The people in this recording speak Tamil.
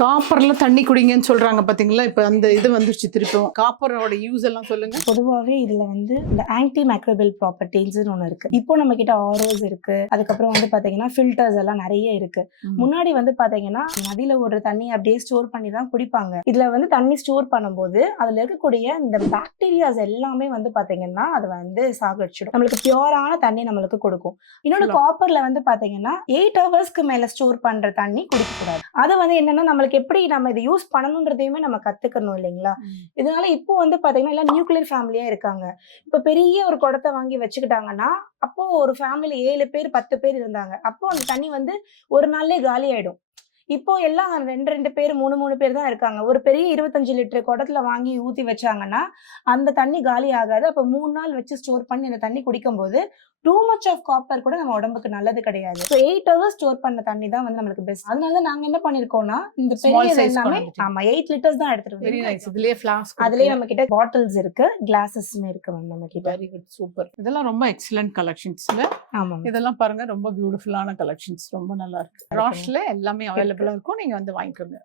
காப்பர்ல தண்ணி குடிங்கன்னு சொல்றாங்க பாத்தீங்களா? இப்ப அந்த இது வந்துருச்சு திருப்பியும். காப்பரோட யூஸ் எல்லாம் சொல்லுங்க. பொதுவாகவே இதுல வந்து இந்த ஆன்டி மைக்ரோபியல் ப்ராப்பர்ட்டிஸ்னு ஒன்று இருக்கு. இப்போ நம்ம கிட்ட ஆர்ஓஸ் இருக்கு, அதுக்கப்புறம் வந்து பாத்தீங்கன்னா ஃபில்டர்ஸ் எல்லாம் நிறைய இருக்கு. முன்னாடி வந்து பாத்தீங்கன்னா நதியில ஓடுற தண்ணி அப்படியே ஸ்டோர் பண்ணி தான் குடிப்பாங்க. இதுல வந்து தண்ணி ஸ்டோர் பண்ணும்போது அதுல இருக்கக்கூடிய இந்த பாக்டீரியாஸ் எல்லாமே வந்து பாத்தீங்கன்னா அது வந்து சாகடிச்சிடும். நம்மளுக்கு பியூரான தண்ணி நம்மளுக்கு கொடுக்கும். இன்னொன்று காப்பர்ல வந்து பாத்தீங்கன்னா 8 ஹவர்ஸ்க்கு மேல ஸ்டோர் பண்ற தண்ணி குடிக்க கூடாது. அது வந்து என்னன்னா நம்மளுக்கு எப்படி நம்ம இதை யூஸ் பண்ணணுன்றதையுமே நம்ம கத்துக்கணும் இல்லைங்களா? இதனால இப்போ வந்து பாத்தீங்கன்னா எல்லாம் நியூக்ளியர் ஃபேமிலியா இருக்காங்க. இப்ப பெரிய ஒரு குடத்தை வாங்கி வச்சுக்கிட்டாங்கன்னா அப்போ ஒரு ஃபேமிலி 7 பேர் 10 பேர் இருந்தாங்க. அப்போ அந்த தண்ணி வந்து ஒரு நாள்லயே காலி ஆயிடும். இப்போ எல்லாம் 2 பேர் 3 பேர் தான் இருக்காங்க. ஒரு பெரிய 25 லிட்டர் குடத்துல வாங்கி ஊத்தி வச்சாங்கன்னா அந்த தண்ணி காலி ஆகாது. அப்ப 3 நாள் வச்சு ஸ்டோர் பண்ணி அந்த தண்ணி குடிக்கும்போது டூ மச் ஆஃப் காப்பர் கூட நம்ம உடம்புக்கு நல்லது கிடையாது. ஸோ 8 ஹவர்ஸ் ஸ்டோர் பண்ண தண்ணி தான் வந்து நம்மளுக்கு பெஸ்ட். அதனால நாங்க என்ன பண்ணிருக்கோம்னா இந்த பெரிய எல்லாமே 8 லிட்டர்ஸ் தான் எடுத்துட்டு வந்தோம். இதுலயே ஃபிளாஸ்க், அதுலயே நம்ம கிட்ட பாட்டில்ஸ் இருக்கு, கிளாஸஸுமே இருக்கு நம்ம கிட்ட. Very good, super. இதெல்லாம் ரொம்ப எக்ஸலென்ட் கலெக்ஷன்ஸ்ல. ஆமா, இதெல்லாம் பாருங்க, ரொம்ப பியூட்டிஃபுல்லான கலெக்ஷன்ஸ், ரொம்ப நல்லா இருக்கு. ராஷ்ல எல்லாமே அவைலபிளா இருக்கும். நீங்க வந்து வாங்கிக்கோங்க.